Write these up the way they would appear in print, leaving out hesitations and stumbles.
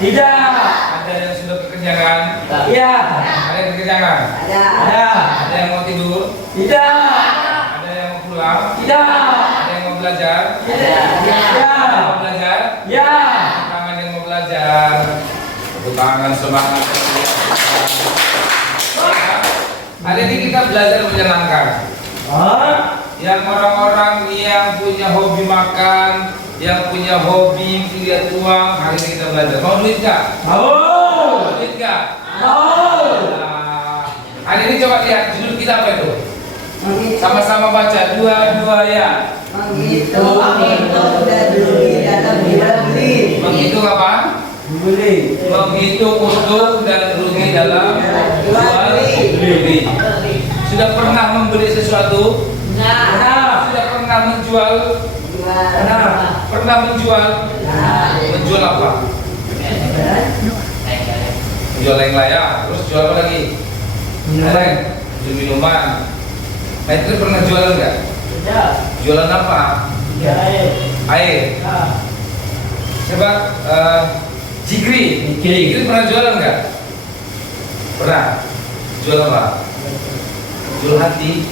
Tidak. Ada yang sudah kekenyangan? Iya. Ada yang kekenyangan? Ada. Ada yang mau tidur? Tidak. Ada yang mau pulang? Tidak. Ada yang mau belajar? Tidak. Ada yang mau belajar? Ya. Tangan yang mau belajar. Tepuk tangan semangat. Hari ini kita belajar menyenangkan. Yang orang-orang yang punya hobi makan, yang punya hobi lihat uang, hari ini kita belajar. Mau duit nggak? Mau duit nggak? Nah, hari ini coba lihat judul kita apa itu? Sama-sama baca dua-dua ya. Menghitung dan rugi dalam jual beli. Menghitung apa? Menghitung untung dan rugi dalam jual beli. Sudah pernah membeli sesuatu? Sudah pernah menjual? Pernah menjual? Menjual apa? Menjual yang layak. Terus jual apa lagi? Jual minuman. Nah itu pernah jualan nggak? Jualan apa? Air. Coba Jigri pernah jualan nggak? Pernah. Jual apa? Jual hati.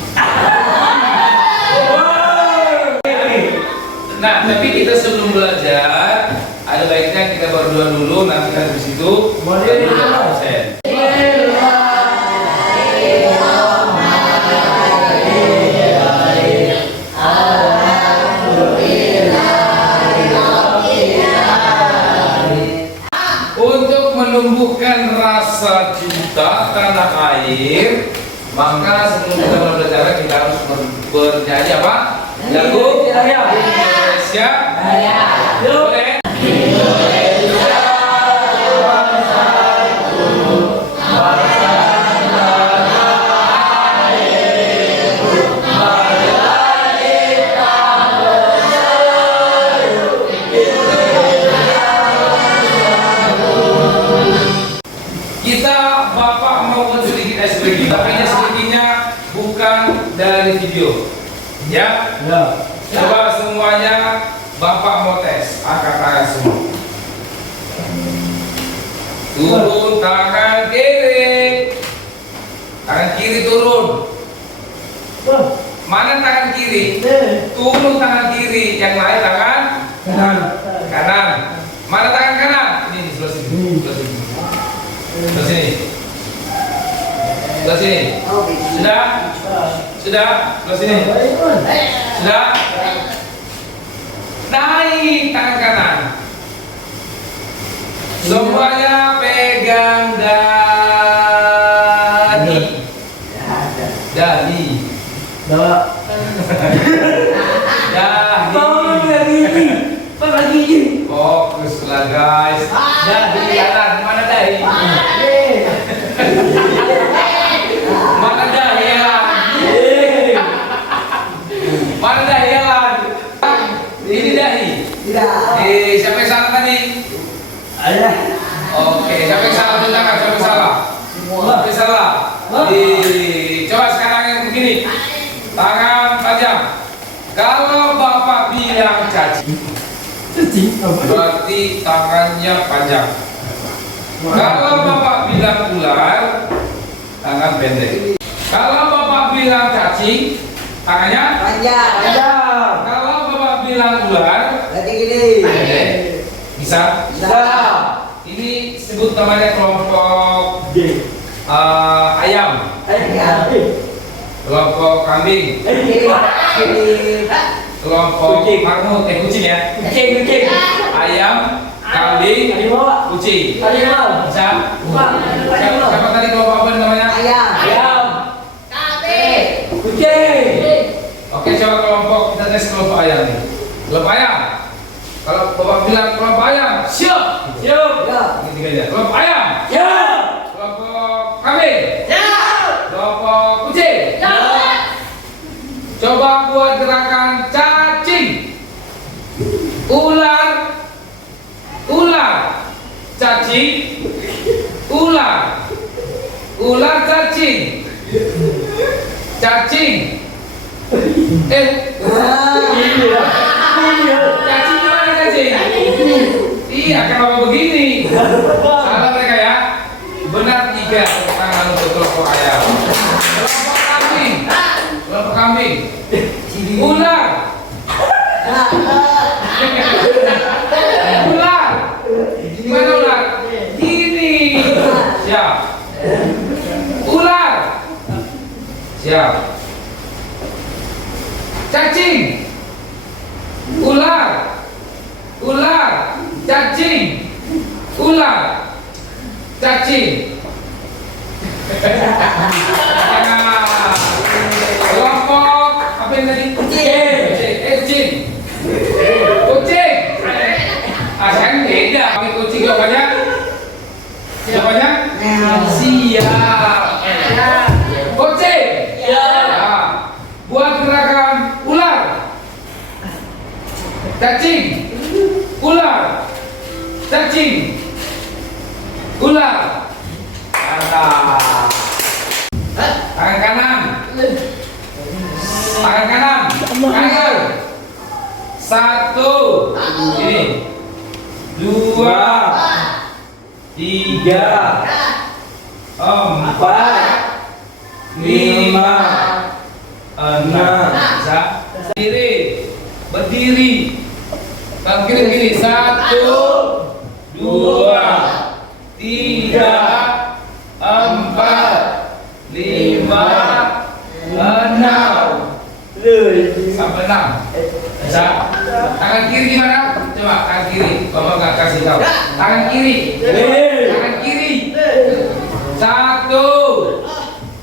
Nah, tapi kita sebelum belajar, ada baiknya kita berdoa dulu, nanti habis itu baru absen. Untuk menumbuhkan rasa cinta tanah air, maka sebelum kita belajar kita harus bernyanyi apa? Lagu Indonesia boleh? Kita Bapak mau buat sedikit SPG, tapi SPG-nya bukan dari video. Ya? Coba semuanya Bapak mau tes, angkat tangan semua. Turun tangan kiri. Tangan kiri turun. Mana tangan kiri? Turun tangan kiri. Yang lain tangan kanan. Mana tangan kanan? Ini sebelah sini. Sebelah sini. Sebelah sini. Sudah? Sudah? Sebelah sini. Sudah? Naik tangan kanan. Semuanya pegang dahi. Dahi. Fokuslah guys. Dahi kanan. Mana dahi? Mana dahi yang? Mana dahi yang? Ini dahi. Siapa yang salah tadi? Oke, siapa yang salah tuh tangan? Siapa yang salah? Siapa yang salah? Coba sekarang yang begini. Tangan panjang. Kalau Bapak bilang cacing, berarti tangannya panjang. Kalau Bapak bilang ular, tangan pendek. Kalau Bapak bilang cacing, tangannya Panjang. Kalau Bapak bilang ular, Berarti gini. pendek. Bisa? Ini sebut namanya kelompok ayam, kelompok kambing, kelompok marmut, kucing ya. Ayam, kambing, kucing. Bisa? Siapa tadi kelompok apa namanya? Ayam. Oke, coba kelompok kita tes kelompok ayam nih. Kelompok ayam. Kalau Bapak bilang kelompok ayam, siap. Ya. Ini tiganya. Kelompok ayam. Kelompok kambing. Kelompok kucing. Coba buat gerakan cacing. Ular. Cacing. Ular cacing. Cacing. Cacing mana cacing? Iya akan bapak begini. Salah mereka ya. Benar 3 tangan untuk kelompok ayam. Kelompok kambing. Kelompok kambing. Ular. Ular. Gimana ular? Gini. Siap. Ular. Siap. Cacing. Ular. Ular. Cacing. Ular. Cacing. Kelompok apa yang tadi? Kucing. Kucing. Kan beda. Pakai kucing jawabannya? Jawabannya? Siap. Kucing. Nah, buat gerakan ular. Cacing. Ular. Cacing. Ular. Mantap. Tangan kanan. Tangan kanan. Kanan. 1. Ini. 2. 3. 4. 5. 6. Bisa. Berdiri. Tangan kiri gini. 1. 2. 3. 4. 5. 6. Sampai 6. Bisa. Tangan kiri gimana? Coba tangan kiri. Bapak nggak kasih tahu. Tangan kiri. Tangan kiri. 1.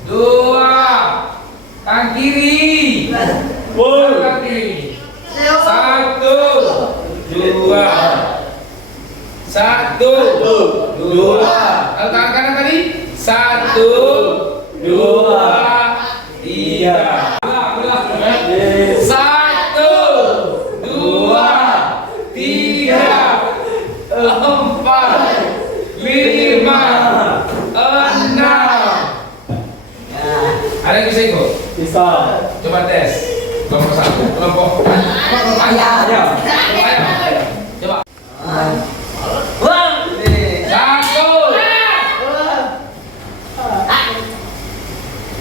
2. Tangan kiri. Tangan kiri. 1. 2. 1. 2. Kalau tangan kanan tadi 1. 2. 3. 1. 2. 3. 4. 5. 6. Ada yang bisa ikut? Bisa. Coba tes. Kelompok 1. Kelompok ayam. Coba. 1.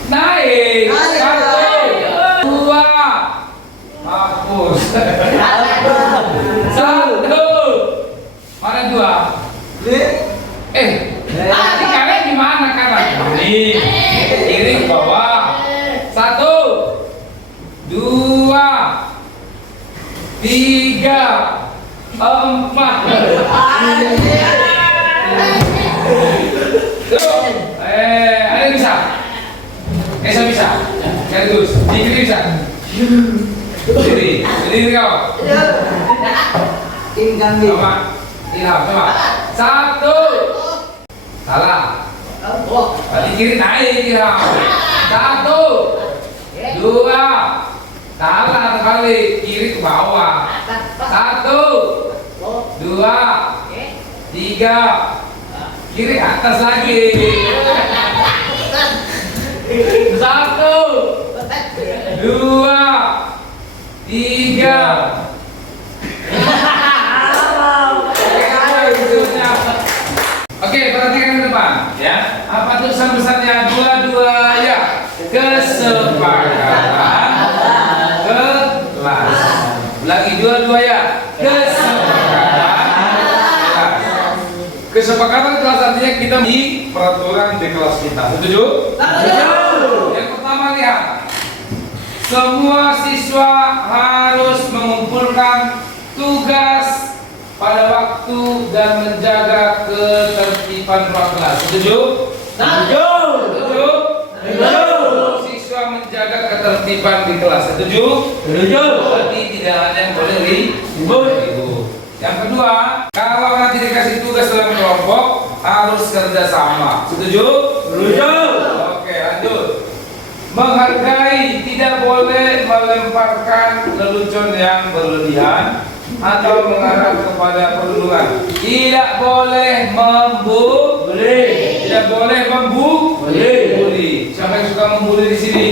Naik. 1. 2. Hapus. 1. Mana 2? Kalian gimana kanan? Ini kiri ke bawah. 1. 2. 3. 4. Ada yang bisa? Esa bisa? Bagus. Di kiri bisa? Berdiri kau. Tim kambing. Coba. Ilham, coba. 1. Salah. Di kiri naik Ilham. 1. 2. Salah sekali. Kiri ke bawah. 1. 2. 3. Kiri atas lagi. 1. 2. 3. Oke, perhatikan ke depan ya. Apa tulisan besarnya? 2 ya. Kesepakatan kelas. Lagi 2 ya. Kesepakatan kelas. Kesepakatan kelas artinya kita di peraturan di kelas kita. Setuju? Yang pertama lihat. Semua siswa harus mengumpulkan tugas pada waktu dan menjaga ketertiban ruang kelas. Setuju? Setuju. Siswa menjaga ketertiban di kelas. Setuju? Setuju. Berarti tidak ada yang boleh ribut. Yang kedua, kalau nanti dikasih tugas dalam kelompok harus kerjasama. Setuju? Setuju. Oke, lanjut. Menghargai, tidak boleh melemparkan lelucon yang berlebihan atau mengarah kepada perundungan. Tidak boleh membuli. Tidak boleh membuli. Siapa yang suka membuli di sini?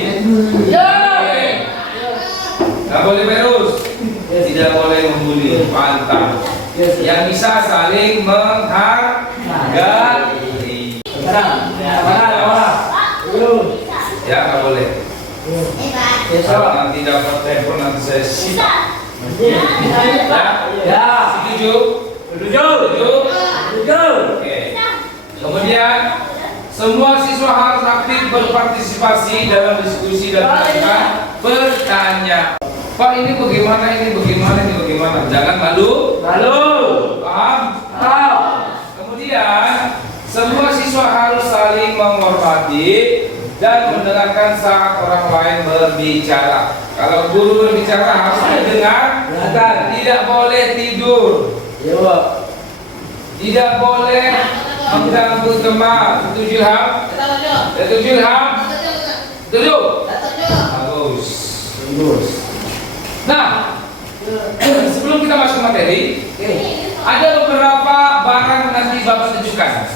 Tidak boleh terus. Tidak boleh membuli. Mantap. yang bisa saling menghargai. Ya, nggak boleh. Kalau nanti dapat telepon nanti saya siap. Ya, setuju? Oke. Kemudian semua siswa harus aktif berpartisipasi dalam diskusi dan melakukan pertanyaan. Pak, ini bagaimana, ini bagaimana, ini bagaimana? Jangan malu. Paham? Kemudian semua siswa harus saling menghormati dan mendengarkan saat orang lain berbicara. Kalau guru berbicara harus didengar dan tidak boleh tidur. Tidak boleh mengganggu teman. Setuju, Ham? Setuju, Ham? Setuju? Bagus. Nah, sebelum kita masuk materi, ada beberapa barang nanti Bapak tunjukkan.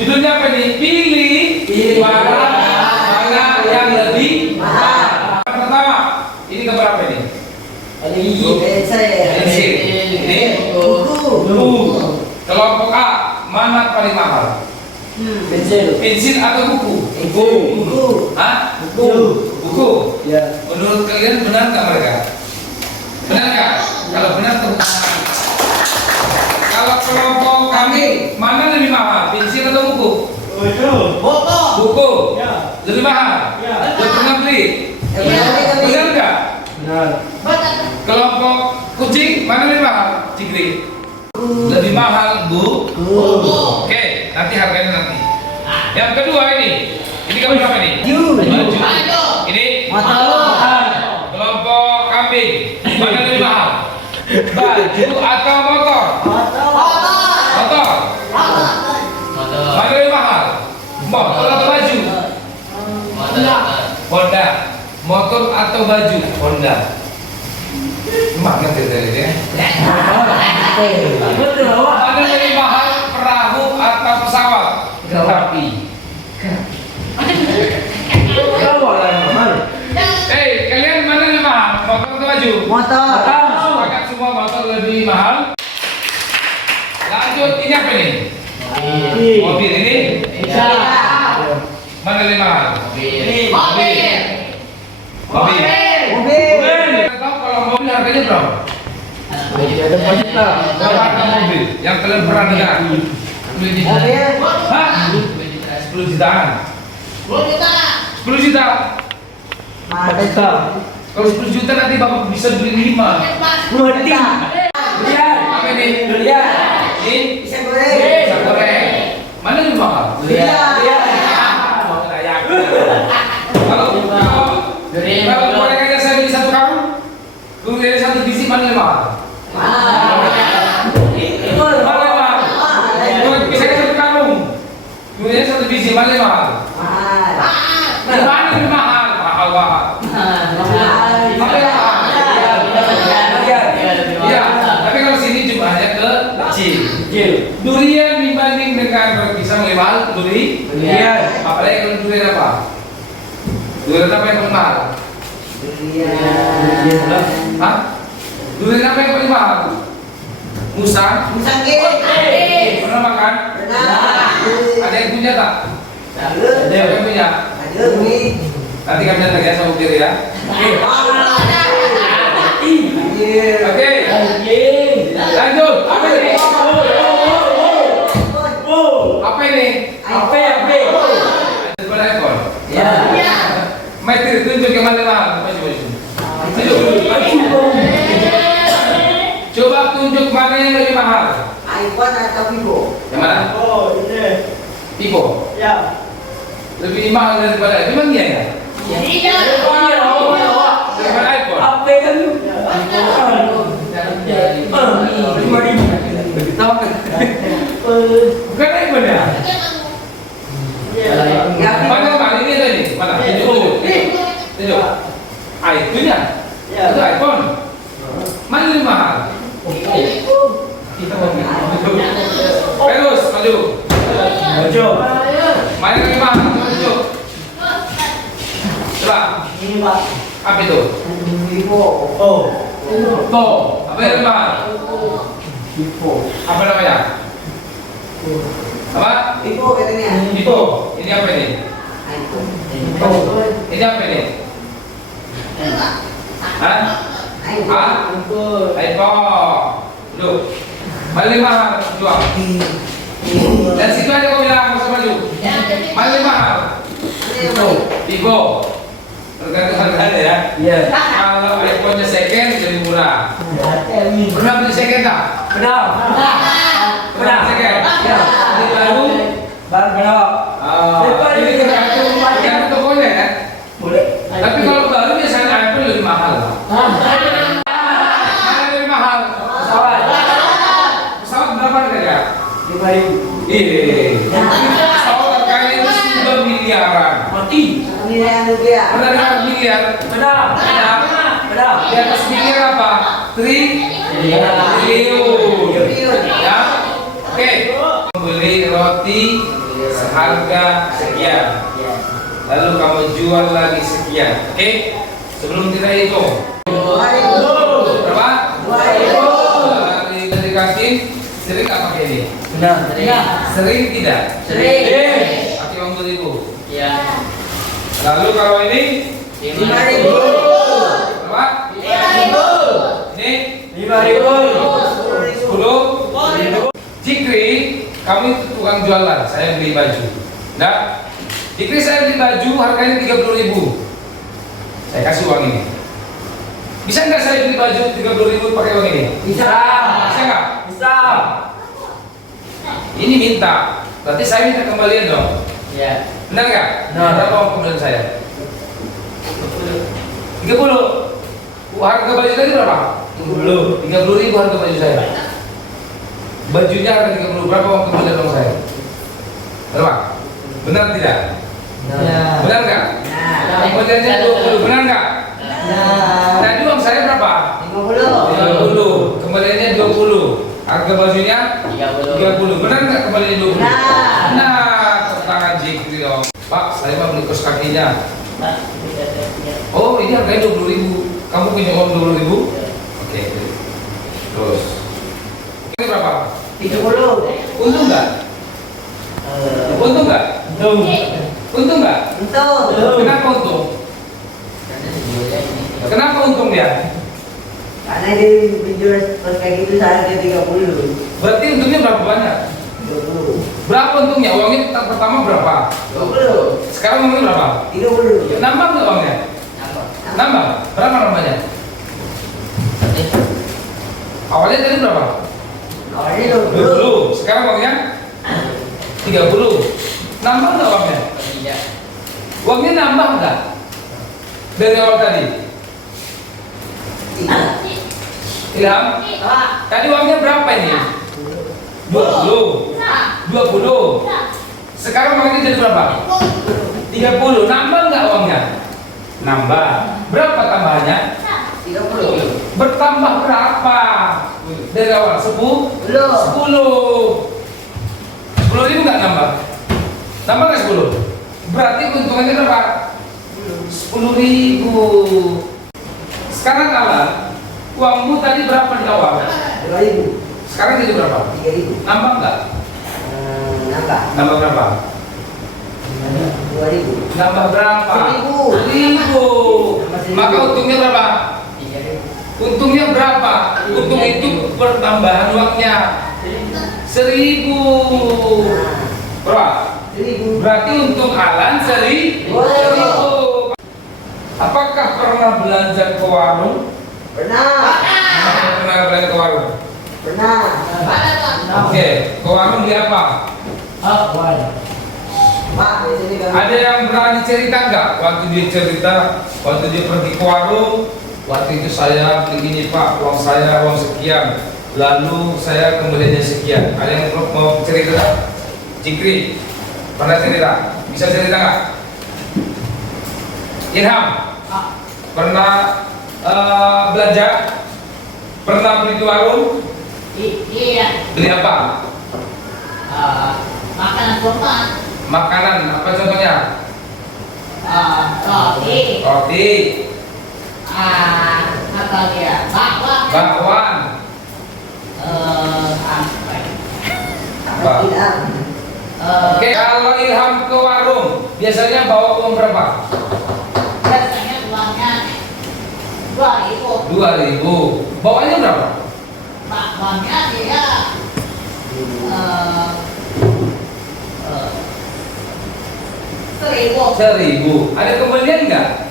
Judulnya apa nih? Pilih barang mana yang lebih mahal. Pertama, ini gambar apa ini? Pensil. Ini buku. Kelompok A, mana paling mahal? Pensil atau buku? Buku. Hah? Buku. Ya. Menurut kalian benar nggak mereka? Benar nggak? Kalau benar tepuk tangan. Kalau kelompok kami, mana lebih mahal? Pensil atau buku? Buku. Ya. Lebih mahal. Ya. Udah pernah beli? Benar nggak? Benar. Kelompok kucing, mana lebih mahal? Cikri. Lebih mahal Oke, nanti harganya nanti. Yang kedua ini kamu berapa nih? Baju. Ini kelompok kambing, mana lebih mahal? Baju atau motor? Motor. Mana lebih mahal? Motor atau baju? Honda. Motor atau baju? Honda. Mana kriteria? Mana lebih mahal, perahu atau pesawat? Kereta. Kalian mana lebih mahal? Motor atau baju? Motor. Sepakat semua motor lebih mahal. Lanjut, ini apa ini? Mobil ini? Mana lebih mahal? Mobil. Tahu kalau mobil harganya berapa? Berapa harga mobil yang kalian pernah dengar? 10 jutaan. 10 juta. Kalau 10 juta nanti Bapak bisa beli 5. Apa ini? Ini Pisang goreng. pisang goreng. Mana lebih mahal? Kalau gorengannya saya beli 1 karung, gorengannya 1 biji, mana lebih mahal? Pisangnya 1 karung, gorengannya 1 biji, mana lebih mahal? Mana lebih mahal? Mahal. Iya, tapi kalau sini jumlahnya kecil. Durian dibanding dengan pisang lebih mahal. Durian. Apalagi kalau durian apa? Durian apa yang paling mahal? Hah? Durian apa yang paling mahal? Musang. Pernah makan? Ada yang punya tak? Ada yang punya? Nanti kami datang ya sama Ukir ya. Oke. Lanjut. Apa ini? Apa ini? Daripada ekor. Mati tunjuk yang mana mahal. Maju. Coba tunjuk mana yang lebih mahal. iPhone atau Vivo? Yang mana? Vivo. Lebih mahal daripada memang iya ya? Daripada iPhone. Bukan iPhone ya? Mana kemarin ini tadi? Mana? Tunjuk. iPhone-nya? Itu iPhone. Mana lebih mahal? Terus maju. Mana yang lebih mahal? Maju. Coba. Apa itu? Vivo. Tuh. Apa yang lebih mahal? Apa namanya? Apa? Ibu katanya. Ibu. Ini apa ini? Ini apa ini? Hah? Ipo. Duduk. Paling mahal jual. Dan situ aja kau bilang mau maju. Paling mahal. Ipo. Tergantung harganya ya. Iya. Kalau iPhone-nya second lebih murah. Pernah beli second tak? Benar. Pernah second? Beli baru? Baru benar. Ini tergantung tokonya kan? Boleh. Tapi kalau baru biasanya iPhone lebih mahal. Mana lebih mahal? Pesawat berapa harganya? 5.000. Pesawat harganya itu sudah miliaran. Mati. Miliaran rupiah. Benar kan miliar? Benar. Benar. Di atas miliar apa? Triliun. Ya. Oke. Beli roti seharga sekian. Lalu kamu jual lagi sekian. Oke? Sebelum kita hitung. 2.000. Berapa? 2.000. Dari kantin sering nggak pakai ini? Benar. Sering tidak? Sering. Pakai uang 2.000. Ya. Lalu kalau ini 5.000. berapa? 5.000. Ini 5.000. 10. Jikri, kamu itu tukang jualan. Saya beli baju. Nah, Jikri saya beli baju harganya 30.000. Saya kasih uang ini. Bisa nggak saya beli baju 30.000 pakai uang ini? Bisa. Bisa nggak? Bisa. Ini minta. Berarti saya minta kembalian dong. Ya. Benar nggak? Benar. Berapa uang kembalian saya? 30. Harga baju tadi berapa? 30.000 harga baju saya. Bajunya harga 30. Berapa uang kembalian dong saya? Berapa? Benar tidak? Ya. Benar nggak? Nah. Kembaliannya 20. Benar nggak? Nah. Tadi uang saya berapa? 50. 30. Kembaliannya 20. Harga bajunya 30. Benar nggak kembaliannya 20? Nah. Nah, tangan Jikri dong. Pak, saya mau beli kaos kakinya. Oh, ini harganya 20.000. Kamu punya uang 20.000? Oke. Terus. Ini berapa? 30. Untung nggak? Untung nggak? Untung nggak? Untuk. Kenapa untung? Kenapa untung dia? Karena dia menjual pas kayak gitu seharga 30. Berarti untungnya berapa banyak? 20. Berapa untungnya? Uangnya pertama berapa? 20. Sekarang uangnya berapa? 30. Nambah nggak uangnya? Nambah? Berapa nambahnya? Awalnya tadi berapa? Awalnya 20. 20. Sekarang uangnya 30. Nambah nggak uangnya? Uangnya nambah nggak? Dari awal tadi? Ilham? Tadi uangnya berapa ini? 20. 20. Sekarang uangnya jadi berapa? 30. Nambah nggak uangnya? Nambah. Berapa tambahannya? 30. Bertambah berapa? Dari awal 10? 10. 10.000 nggak nambah? Nambah nggak 10? Berarti keuntungannya berapa? 10.000. Sekarang Alan, uangmu tadi berapa di awal? 2.000. Sekarang jadi berapa? 3.000. Nambah nggak? Nambah. Nambah berapa? 2.000. Nambah berapa? 1.000. Maka untungnya berapa? Untungnya berapa? Untung itu pertambahan uangnya 1.000. Berapa? 1.000. Berarti untung Alan 1.000. Apakah pernah belanja ke warung? Pernah. Pernah belanja ke warung? Pernah. Oke, ke warung beli apa? Pak, di sini kan. Ada yang berani cerita nggak? Waktu dia cerita, waktu dia pergi ke warung, waktu itu saya beli ini Pak, uang saya uang sekian, lalu saya kembaliannya sekian. Ada yang mau cerita? Jikri, pernah cerita? Bisa cerita nggak? Ilham, pernah belanja? Pernah beli di warung? Iya. Beli apa? Makanan kurma. Makanan, apa contohnya? Roti. Roti, Apa lagi ya? Bakwan. bakwan, berapa? Oke, kalau Ilham ke warung, biasanya bawa uang berapa? Biasanya uangnya 2.000. 2.000. Bawanya berapa? Uangnya dia 1.000. 1.000. Ada kembalian nggak?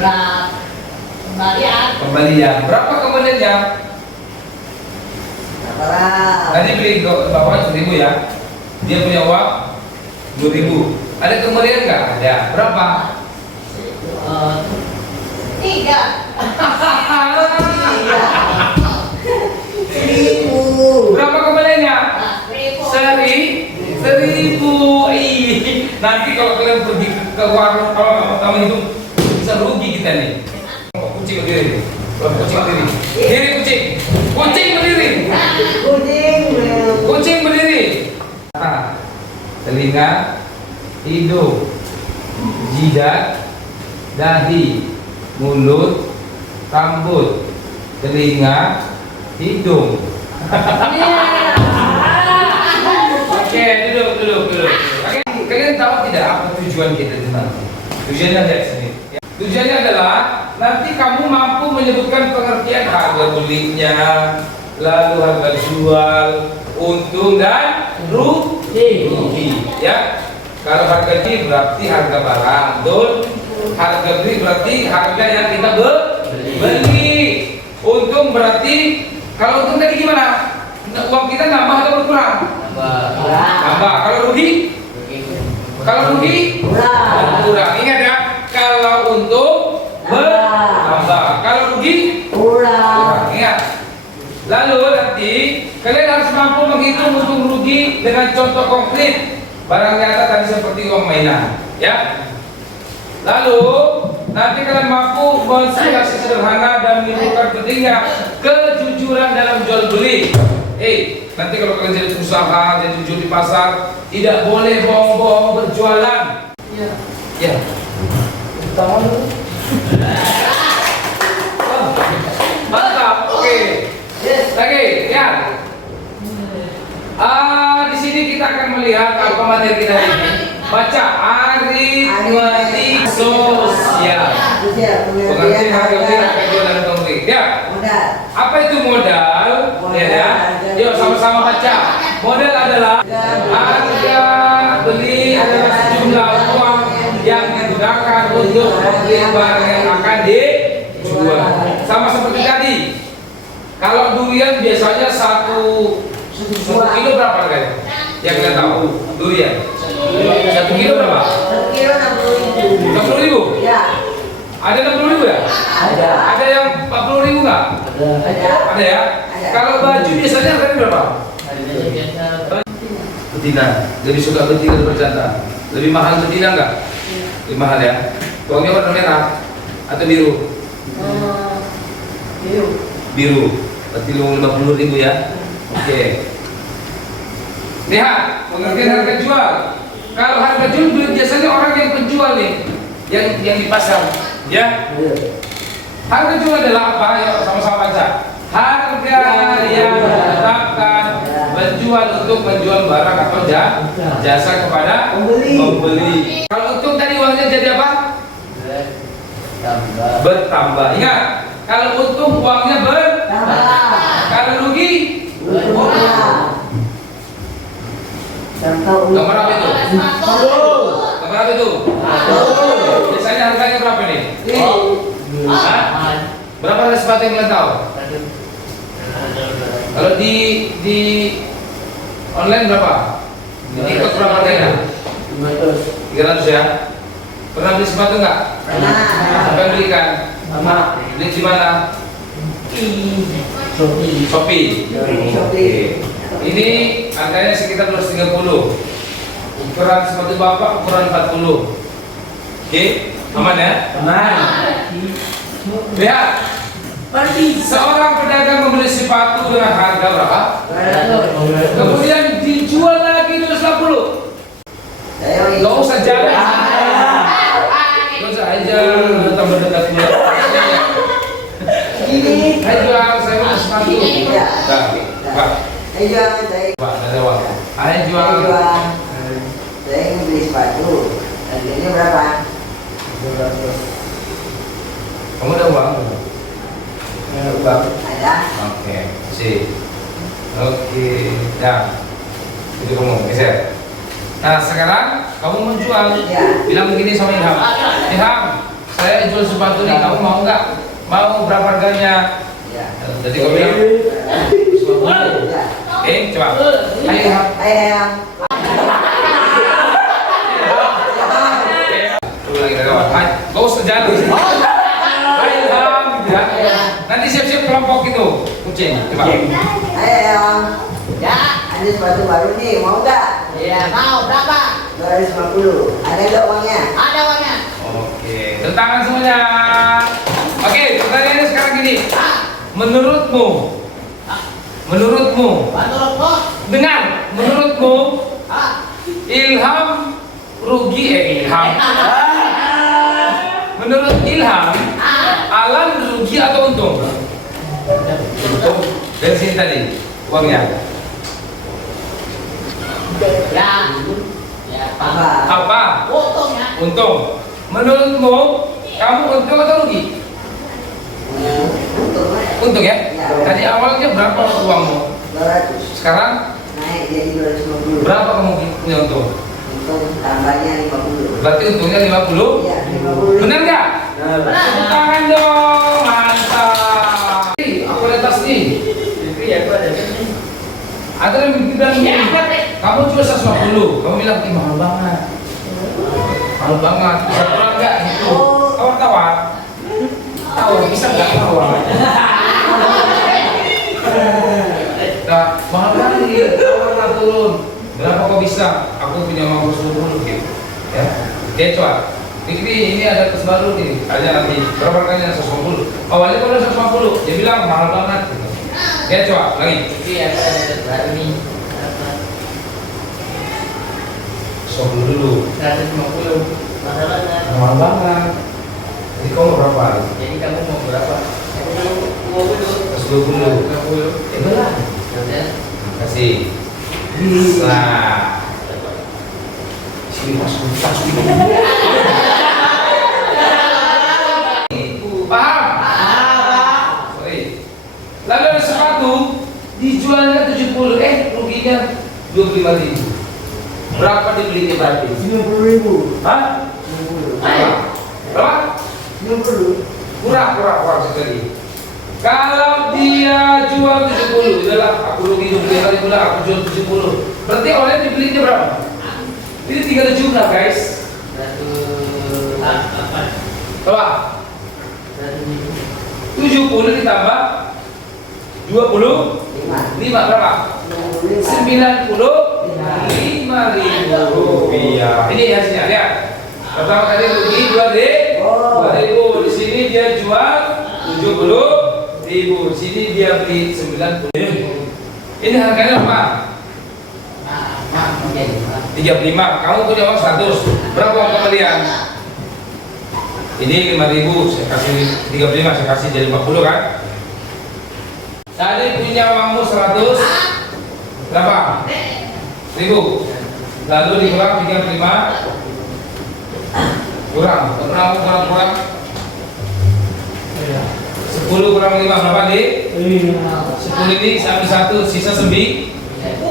Ya, kembalian. Kembalian. Berapa kembaliannya? Tadi beli bawah 1.000 ya. Dia punya uang 2.000. Ada kembalian nggak? Ada. Berapa? 3. Berapa kembaliannya? 1.000. 1.000. Nanti kalau kalian pergi ke warung, kalau kamu hitung bisa rugi kita nih. Kucing berdiri. Kucing berdiri. Diri kucing. Kucing berdiri. Kucing berdiri. Nah, telinga, hidung, jidat, dahi, mulut, rambut, telinga, hidung. Oke, duduk. Oke, kalian tahu tidak apa tujuan kita itu nanti? Tujuannya dari sini. Tujuannya adalah nanti kamu mampu menyebutkan pengertian harga belinya, lalu harga jual, untung dan rugi. Ya, kalau harga beli berarti harga barang, betul? Harga beli berarti harga yang kita beli. Untung berarti kalau untung tadi gimana? Uang kita nambah atau berkurang? Nambah. Kalau rugi? Kalau rugi? Berkurang. Ingat ya, kalau untung bertambah, kalau rugi kurang. Ingat. Lalu nanti kalian harus mampu menghitung untung rugi dengan contoh konkret. Barang nyata tadi seperti uang mainan, ya. Lalu nanti kalian mampu mensimulasi sederhana dan menimbulkan pentingnya kejujuran dalam jual beli. Nanti kalau kalian jadi usaha, jadi jujur di pasar, tidak boleh bohong-bohong berjualan. Ya. Mantap. Oke. Lagi, ya. Di sini kita akan melihat apa materi kita ini. Baca aritmetik sosial. Pengertian harga beli, harga jual dan pembeli. Ya. Apa itu modal? Ya. Yuk sama-sama baca. Modal adalah harga beli adalah sejumlah uang yang digunakan untuk membeli barang yang akan dijual. Sama seperti tadi. Kalau durian biasanya 1 kilo berapa harganya? Yang kita tahu durian. 1 kilo berapa? 60.000. Ya. Ada 60.000 ya? Ada. Ada yang 40.000 nggak? Ada ya? Kalau baju biasanya harganya berapa? Betina. Jadi suka betina atau berjantan? Lebih mahal betina nggak? Lebih mahal ya? Uangnya warna merah atau biru? Biru. Berarti 50.000 ya? Oke. Lihat pengertian harga jual. Kalau harga jual biasanya orang yang penjual nih, yang di pasar, ya. Harga jual adalah apa? Ayo sama-sama baca. Harga yang ditetapkan penjual untuk menjual barang atau jasa kepada pembeli. Kalau untung tadi uangnya jadi apa? Bertambah. Ingat, kalau untung uangnya bertambah. Kalau rugi? Nomor apa itu? Nomor apa itu? Biasanya harganya berapa nih? Berapa harga sepatu yang kalian tahu? Kalau di online berapa? Di TikTok berapa harganya? 300 ya? Pernah beli sepatu nggak? Pernah. Siapa yang belikan? Beli di mana? Shopee. Ini harganya sekitar 230. Ukuran sepatu bapak ukuran 40. Oke, aman ya? Aman. Lihat. Seorang pedagang membeli sepatu dengan harga berapa? Kemudian dijual lagi 250. Gak usah jalan. Gak usah aja tambah dekat dulu. Ayo jual saya mau sepatu. Nah, Ayah jual. Saya ingin beli sepatu. Harganya berapa? Kamu ada uang? Uang. Ada. Oke, sip. Oke, dah. Itu kamu geser. Nah sekarang kamu menjual. Ya. Bilang begini sama Ilham. Ilham, saya jual sepatu nih. Kamu mau nggak? Mau berapa harganya? Ya. Jadi kau bilang. Ya. Oke, coba. Ayo Ilham. Ayo. Coba lagi kawan. Hai, kau sejati. Hai Ilham, gitu ya. Nanti siap-siap kelompok itu. Kucing, coba. Ayo. Ya. Ada sepatu baru nih, mau nggak? Iya, mau berapa? 250. Ada nggak uangnya? Ada uangnya. Oke, tentangan semuanya. Oke, pertanyaannya sekarang gini. Menurutmu, Menurutmu? dengar, menurutmu Ah. Ilham rugi Ilham. Menurut Ilham, Alan rugi atau untung? Untung. Dari sini tadi uangnya. Ya. Ya, Apa? Apa? Untungnya. Untung. Menurutmu, kamu untung atau rugi? Untung. Untung ya? Ya. Tadi awalnya berapa uangmu? 200. Sekarang Naik jadi 250. berapa kamu punya untung? Untung tambahnya 50. Berarti untungnya 50? Iya, 50. Benar nggak? Benar. Tepuk tangan dong, mantap. Aku ada tas nih. Ada yang bilang Ya, gini, kamu cuma 150. Kamu bilang ini mahal banget. Mahal banget. Bisa kurang nggak? Gitu. Tawar-tawar. Tawar bisa nggak tawar? Nah, mahal kali. Tawar lah turun. Berapa kau bisa? Aku punya uang 150 gitu. Ya. Oke, coba. Ini ada tas baru nih. Ada nanti berapa harganya? 150. Awalnya kalau 150, dia bilang mahal banget. Gitu. Ya coba lagi. Iya, ada baru nih. 150 dulu. 150. Mahal banget. Jadi kamu berapa? Jadi kamu mau berapa? Aku mau 120. 50. Ya belah. Ya. Kasih. Bisa. Sini masuk tas ini. Paham? Sorry. Lalu ada sepatu dijualnya 70, ruginya 25.000. Berapa dibelinya berarti? 50.000. Hah? 50. Berapa? 50. Kurang sekali. Kalau dia jual 70, udahlah aku rugi 20 kali pula aku jual 70. Berarti oleh dibelinya berapa? Ini tinggal jumlah guys. 108. Coba 70 ditambah 25 berapa? 95.000 rupiah. Ini hasilnya lihat. Pertama kali rugi 2.000. Di sini dia jual 70.000. Di sini dia beli 90.000. Ini harganya apa? 35. Kamu punya uang 100. Berapa uang kembalian? Ini 5.000. Saya kasih 35. Saya kasih jadi 40 kan? Tadi punya uangmu 100. Berapa? 1.000. Lalu dikurang 35. Kurang. Kurang. 10 kurang 5 berapa nih? 10 ini ambil 1, sisa 9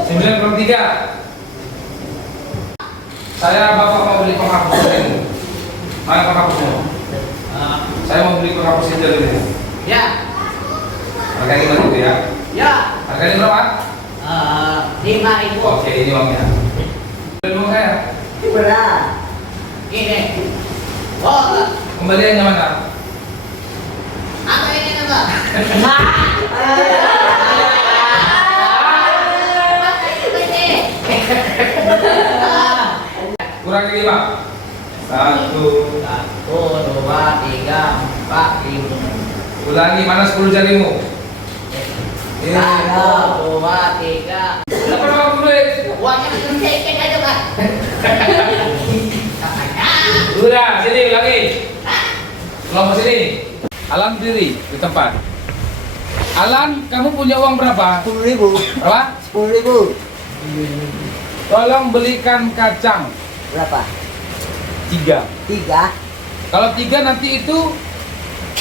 kurang 3. Saya bapak mau beli penghapus ini. Mana penghapusnya? Saya mau beli penghapus ini dulu. Ya. Harganya gimana itu ya? Ya. Harganya berapa? 5.000. Oke, ini uangnya. Dulu saya. Berat. Ini. Oh, Kembaliannya mana? apa ini nama? Kurang 5. 1. 1, 2, 3, 4, 5. Ulangi, mana 10 jarimu? 1, 2, 3. Berapa kamu duit? Uangnya sedikit aja, Pak. Udah, sini ulangi. Kelompok sini. Alan berdiri di tempat. Alan, kamu punya uang berapa? 10.000. Berapa? 10.000. Tolong belikan kacang Berapa? 3. 3. Kalau 3 nanti itu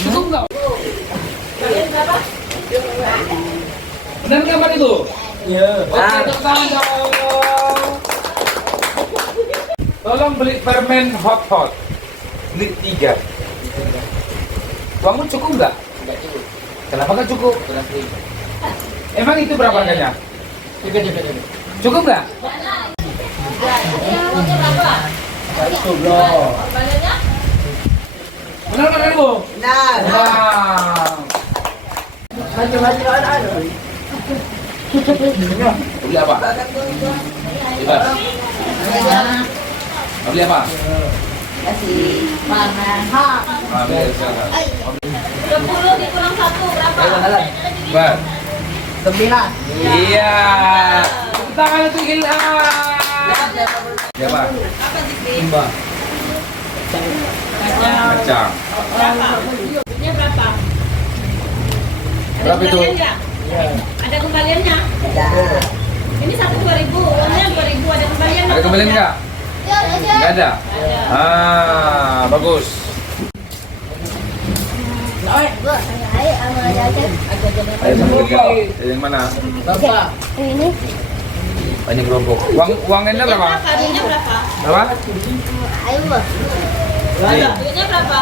cukup nggak? Benar nggak Pak Ibu? Iya. Oke, tepuk tangan dong. Tolong beli permen hot. Beli 3. Uangmu cukup nggak? Tidak cukup. Kenapa nggak cukup? Emang itu berapa harganya? Cukup nggak? Benar nggak Ibu? Nah, Nah. macam-macam ada. Beli apa? Bebas. Beli apa? Kasih Ambil silakan. 20 dikurang 1 berapa? Bebas. 9. Iya. Tepuk tangan untuk Ilham. Siapa? Mbak. Kacang. Berapa? Duitnya berapa? Ada Berapa itu? kembalian nggak? Ada kembaliannya? Ya. Ini 1 2.000, uangnya 2.000, ada kembalian Ada kembalian nggak? Nggak ada. Ah, bagus. Ayo sambil kerja. Yang mana? Bapak. Banyak kerupuk. Uangnya berapa? Duitnya berapa? Berapa? Nih, Duitnya berapa?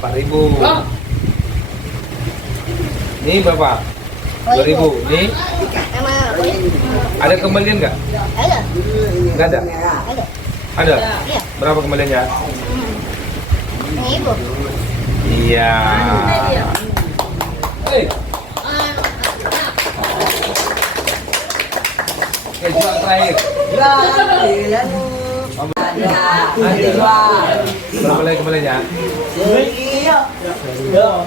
4.000. Ini berapa? 2.000. Nih, ada kembalian nggak? Nggak ada. Ada. Berapa kembaliannya? Iya. Hei. Oke, jual terakhir. Berapa lagi kembaliannya?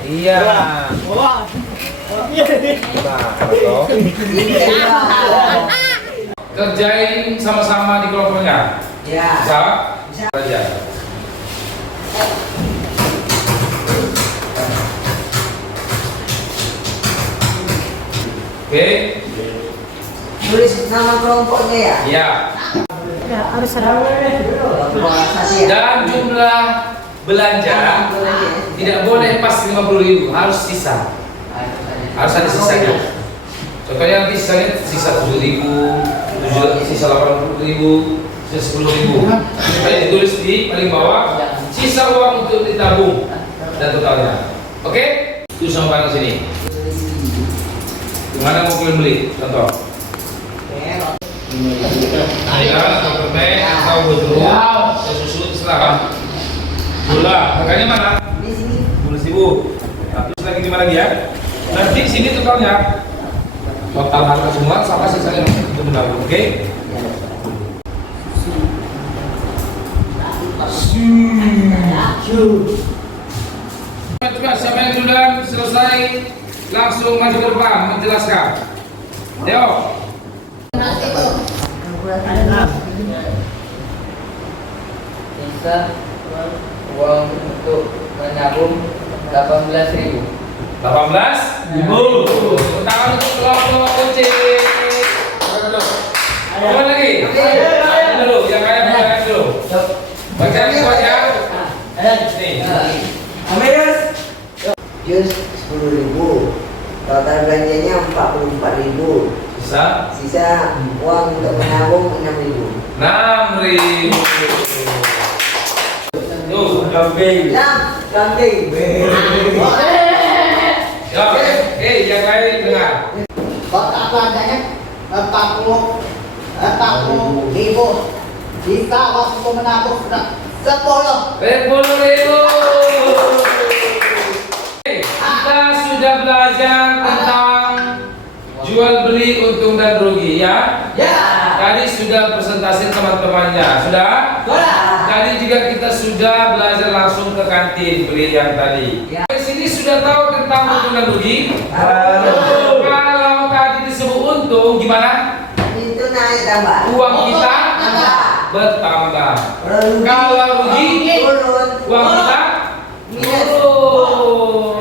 Iya. Nah, toh. Kerjain sama-sama di kelompoknya. Ya. Bisa? Saja. Oke. Tulis nama kelompoknya ya. Iya. Kelompok satu ya. Dan jumlah belanja tidak boleh pas 50.000, harus sisa. Harus ada sisanya. Contohnya nanti sisanya sisa 7.000, sisa 80.000, sisa 10.000. Tadi ditulis di paling bawah sisa uang untuk ditabung dan totalnya. Oke? Itu sama barang sini. Gimana mau kalian beli? Contoh. Ayam, permen, atau botol, susu, terserah. Gula, harganya mana? Di sini. 10.000. Nah, terus lagi di mana lagi ya? Nanti sini totalnya. Total harga semua sama sisanya itu menabung, oke? Teman-teman, siapa yang duluan selesai langsung maju ke depan menjelaskan. Ayo. Sisa uang untuk menabung 18.000. 18.000. Tangan untuk kelompok kunci. Apa lagi? Dulu, yang kaya bacakan dulu. Bacakan semuanya. Nih. Amirus. Jus 10.000. Total belanjanya 44.000. Sisa Sisa uang untuk menabung 6.000. 6.000. Tuh, Kambing. Kambing. ya, yang lain dengar. Total belanjanya 40.000. Sisa waktu menabung 10. 10.000. Kita sudah belajar tentang jual beli untung dan rugi ya. Ya. Tadi sudah presentasi teman-temannya. Sudah? Tadi juga kita sudah belajar langsung ke kantin beli yang tadi. Ya. Di sini sudah tahu tentang untung dan rugi. Kalau tadi disebut untung gimana? Itu naik tambah. Uang kita Tambah. bertambah. Rugi. Kalau rugi, Turun. uang kita Minus. turun.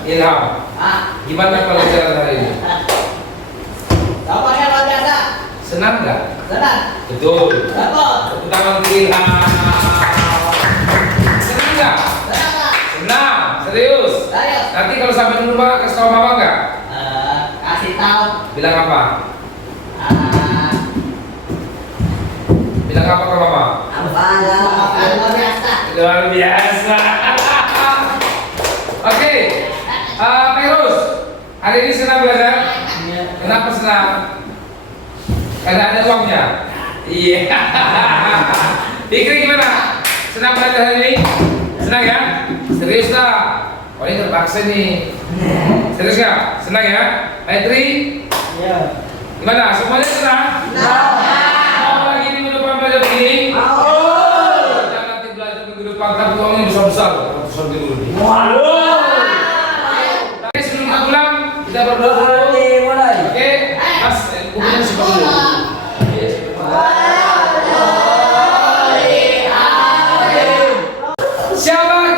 Ilham, gimana pelajaran hari ini? Dapatnya luar biasa. Senang? Kanan. Betul. Dapat. Tepuk tangan untuk Ilham. Senang nggak? Dapat. Senang, serius. Ayo. Nanti kalau sampai di rumah kasih tahu mama nggak? Kasih tahu. Bilang apa? Bilang apa ke mama? Luar biasa. Luar biasa. Oke, Perus, hari ini senang belajar? Kenapa senang? Karena ada uangnya. Iya. Fikri gimana? Senang belajar hari ini? Senang ya? Serius tak? Oh ini terpaksa nih. Serius nggak? Senang ya? Maitri? Iya. Gimana? Semuanya senang? Mau lagi minggu depan belajar begini? Jangan nanti belajar minggu depan tapi uangnya besar-besar. Ratusan ribu. Waduh. Oke, sebelum kita pulang, kita berdoa dulu. Mulai. Oke, Mas, bukunya simpan dulu. Siapa